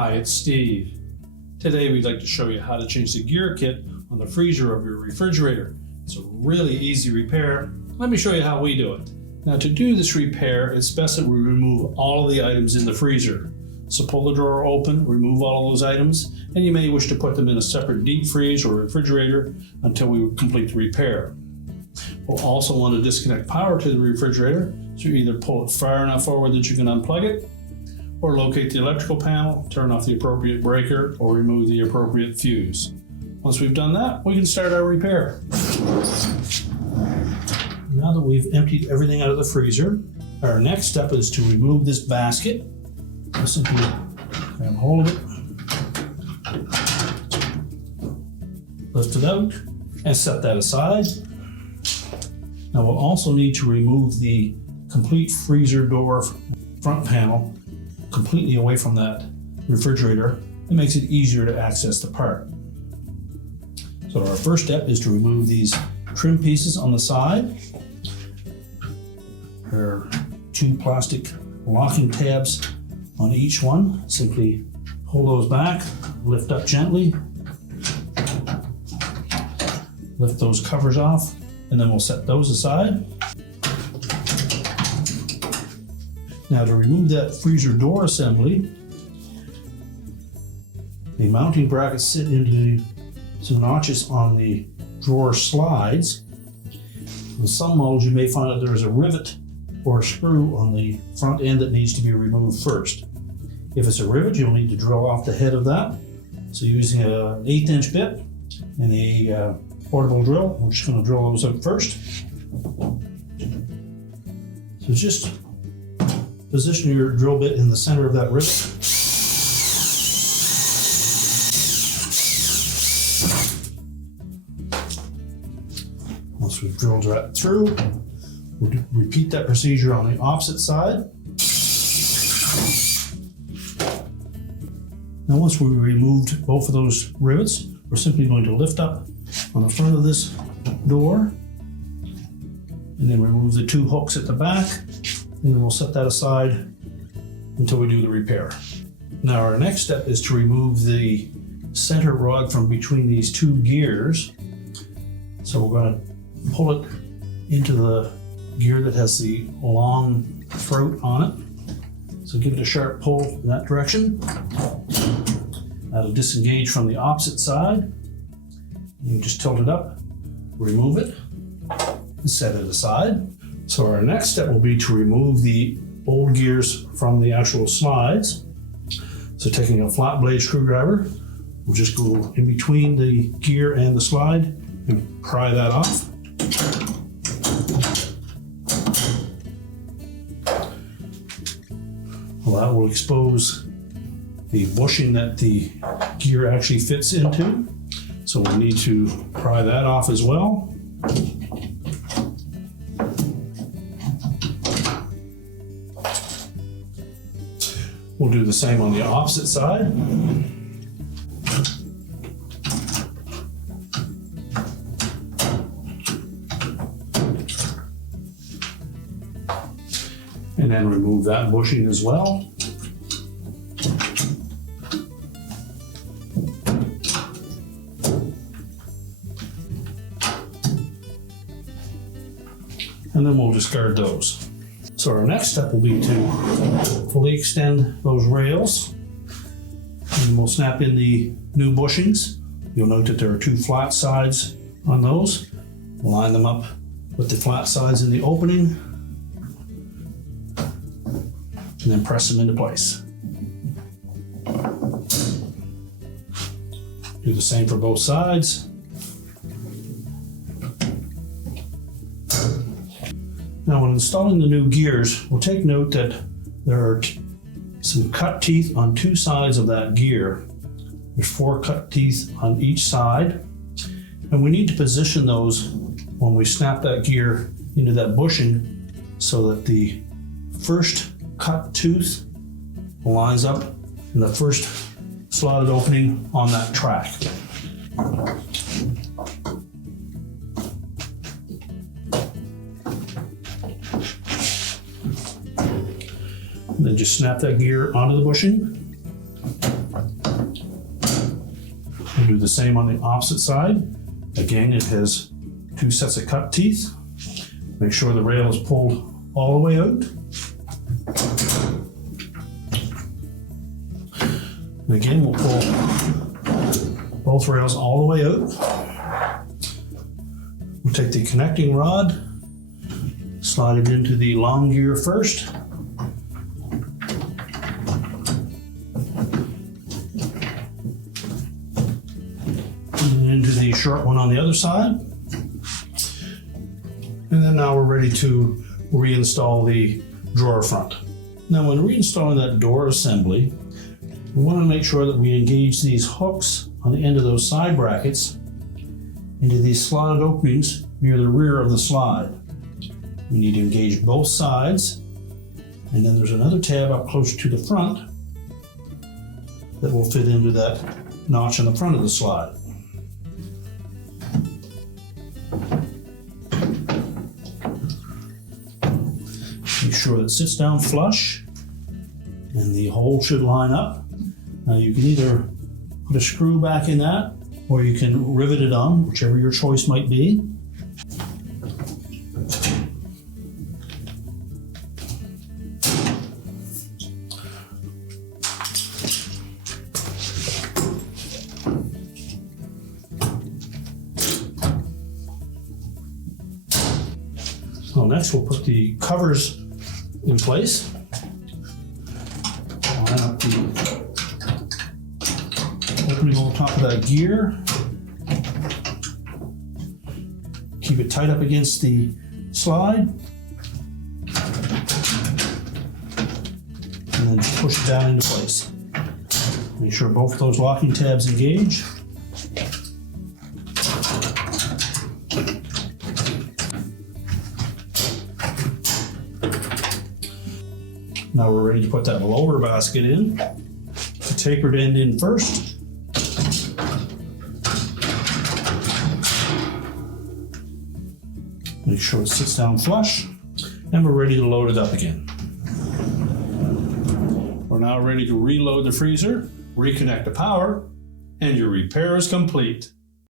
Hi, it's Steve. Today we'd like to show you how to change the gear kit on the freezer of your refrigerator. It's a really easy repair. Let me show you how we do it. Now to do this repair, it's best that we remove all of the items in the freezer. So pull the drawer open, remove all of those items, and you may wish to put them in a separate deep freeze or refrigerator until we complete the repair. We'll also want to disconnect power to the refrigerator, so you either pull it far enough forward that you can unplug it, or locate the electrical panel, turn off the appropriate breaker, or remove the appropriate fuse. Once we've done that, we can start our repair. Now that we've emptied everything out of the freezer, our next step is to remove this basket. Simply grab hold of it, lift it out, and set that aside. Now we'll also need to remove the complete freezer door front panel completely away from that refrigerator. It makes it easier to access the part. So our first step is to remove these trim pieces on the side. There are two plastic locking tabs on each one. Simply pull those back, lift up gently, lift those covers off, and then we'll set those aside. Now to remove that freezer door assembly, the mounting brackets sit into some notches on the drawer slides. In some models you may find that there is a rivet or a screw on the front end that needs to be removed first. If it's a rivet, you'll need to drill off the head of that. So using an 1/8 inch bit and a portable drill, we're just going to drill those out first. So just position your drill bit in the center of that rivet. Once we've drilled right through, we'll repeat that procedure on the opposite side. Now once we've removed both of those rivets, we're simply going to lift up on the front of this door and then remove the two hooks at the back, and then we'll set that aside until we do the repair. Now our next step is to remove the center rod from between these two gears. So we're going to pull it into the gear that has the long throat on it. So give it a sharp pull in that direction. That'll disengage from the opposite side. You just tilt it up, remove it, and set it aside. So our next step will be to remove the old gears from the actual slides. So taking a flat blade screwdriver, we'll just go in between the gear and the slide and pry that off. Well, that will expose the bushing that the gear actually fits into. So we'll need to pry that off as well. We'll do the same on the opposite side. And then remove that bushing as well. And then we'll discard those. So our next step will be to fully extend those rails, and we'll snap in the new bushings. You'll note that there are two flat sides on those. We'll line them up with the flat sides in the opening, and then press them into place. Do the same for both sides. Now when installing the new gears, we'll take note that there are some cut teeth on two sides of that gear. There's 4 cut teeth on each side, and we need to position those when we snap that gear into that bushing so that the first cut tooth lines up in the first slotted opening on that track. And then just snap that gear onto the bushing. Do the same on the opposite side. Again, it has 2 sets of cut teeth. Make sure the rail is pulled all the way out. And again, we'll pull both rails all the way out. We'll take the connecting rod, slide it into the long gear first. And into the short one on the other side. And then now we're ready to reinstall the drawer front. Now when reinstalling that door assembly, we want to make sure that we engage these hooks on the end of those side brackets into these slotted openings near the rear of the slide. We need to engage both sides, and then there's another tab up closer to the front that will fit into that notch in the front of the slide. Make sure that it sits down flush and the hole should line up. Now you can either put a screw back in that or you can rivet it on, whichever your choice might be. So next we'll put the covers in place. Line up the opening on top of that gear. Keep it tight up against the slide. And then push it down into place. Make sure both of those locking tabs engage. Now we're ready to put that lower basket in. The tapered end in first. Make sure it sits down flush, and we're ready to load it up again. We're now ready to reload the freezer, reconnect the power, and your repair is complete.